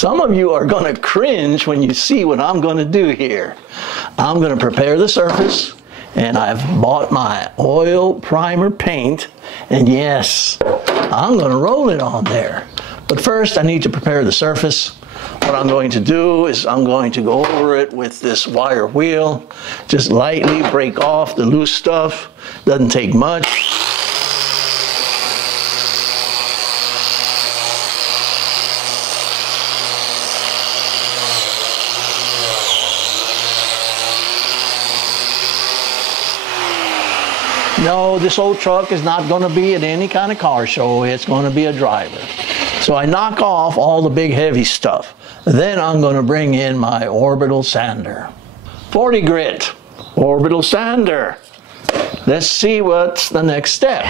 Some of you are going to cringe when you see what I'm going to do here. I'm going to prepare the surface, and I've bought my oil primer paint, and yes, I'm going to roll it on there. But first I need to prepare the surface. What I'm going to do is I'm going to go over it with this wire wheel, just lightly break off the loose stuff. Doesn't take much. No, this old truck is not going to be at any kind of car show. It's going to be a driver. So I knock off all the big heavy stuff. Then I'm going to bring in my orbital sander. 40 grit, orbital sander. Let's see what's the next step.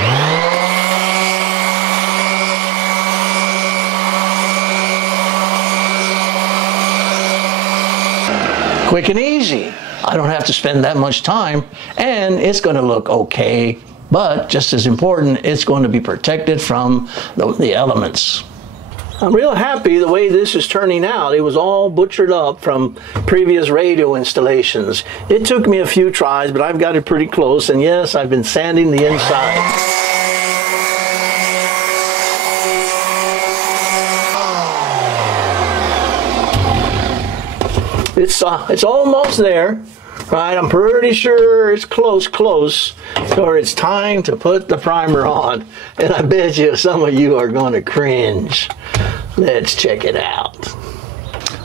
Quick and easy. I don't have to spend that much time, and it's going to look okay, but just as important, it's going to be protected from the elements. I'm real happy the way this is turning out. It was all butchered up from previous radio installations. It took me a few tries, but I've got it pretty close, and yes, I've been sanding the inside. It's almost there, right? I'm pretty sure it's close, or it's time to put the primer on. And I bet you some of you are going to cringe. Let's check it out.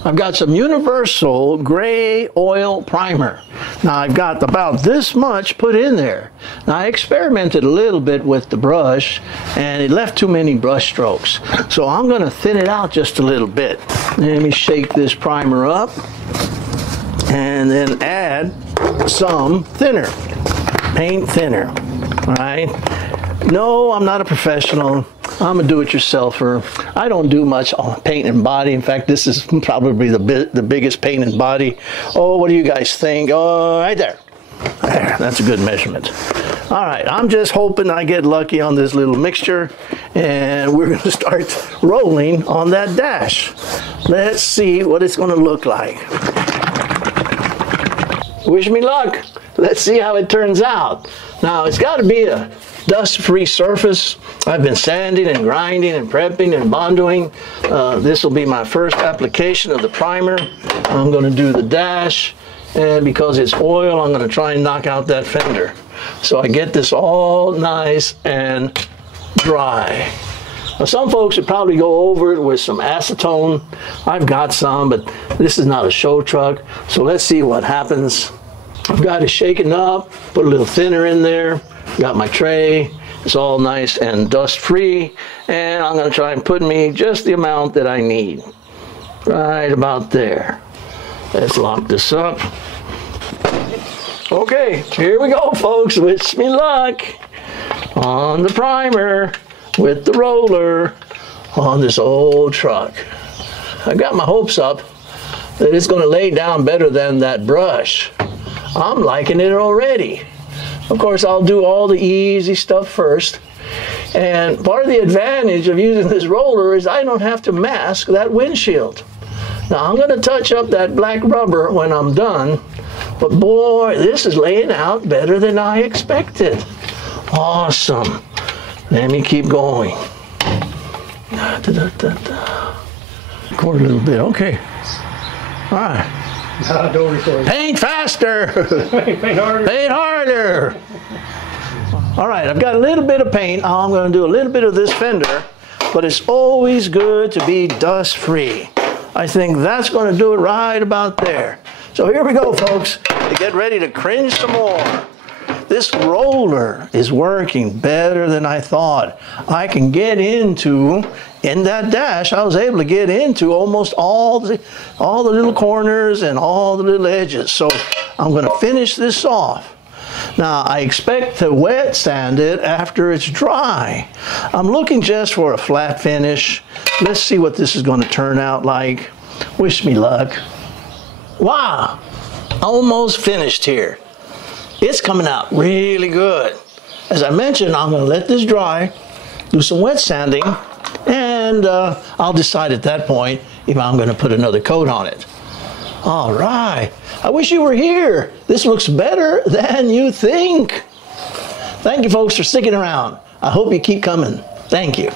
I've got some universal gray oil primer. Now I've got about this much put in there. Now I experimented a little bit with the brush, and it left too many brush strokes. So I'm going to thin it out just a little bit. Let me shake this primer up and then add some thinner, paint thinner, right? No, I'm not a professional. I'm a do-it-yourselfer. I don't do much on paint and body. In fact, this is probably the biggest paint and body. Oh, what do you guys think? Oh, right there. There, that's a good measurement. All right, I'm just hoping I get lucky on this little mixture, and we're going to start rolling on that dash. Let's see what it's going to look like. Wish me luck. Let's see how it turns out. Now, it's got to be a dust-free surface. I've been sanding and grinding and prepping and bondoing. This will be my first application of the primer. I'm going to do the dash, and because it's oil, I'm going to try and knock out that fender. So I get this all nice and dry. Now, some folks would probably go over it with some acetone. I've got some, but this is not a show truck. So let's see what happens. I've got it shaken up, put a little thinner in there. Got my tray. It's all nice and dust-free. And I'm going to try and put me just the amount that I need. Right about there. Let's lock this up. Okay, here we go, folks. Wish me luck on the primer with the roller on this old truck. I've got my hopes up that it's going to lay down better than that brush. I'm liking it already. Of course, I'll do all the easy stuff first. And part of the advantage of using this roller is I don't have to mask that windshield. Now, I'm going to touch up that black rubber when I'm done. But boy, this is laying out better than I expected. Awesome. Let me keep going. Record a little bit. Okay. All right. Don't record. Paint faster. Paint harder. Paint harder. All right, I've got a little bit of paint. I'm going to do a little bit of this fender, but it's always good to be dust-free. I think that's going to do it right about there. So here we go, folks, to get ready to cringe some more. This roller is working better than I thought. I can get into, in that dash, I was able to get into almost all the little corners and all the little edges. So I'm going to finish this off. Now, I expect to wet sand it after it's dry. I'm looking just for a flat finish. Let's see what this is going to turn out like. Wish me luck. Wow, almost finished here. It's coming out really good. As I mentioned, I'm going to let this dry, do some wet sanding, and and I'll decide at that point if I'm going to put another coat on it. All right. I wish you were here. This looks better than you think. Thank you, folks, for sticking around. I hope you keep coming. Thank you.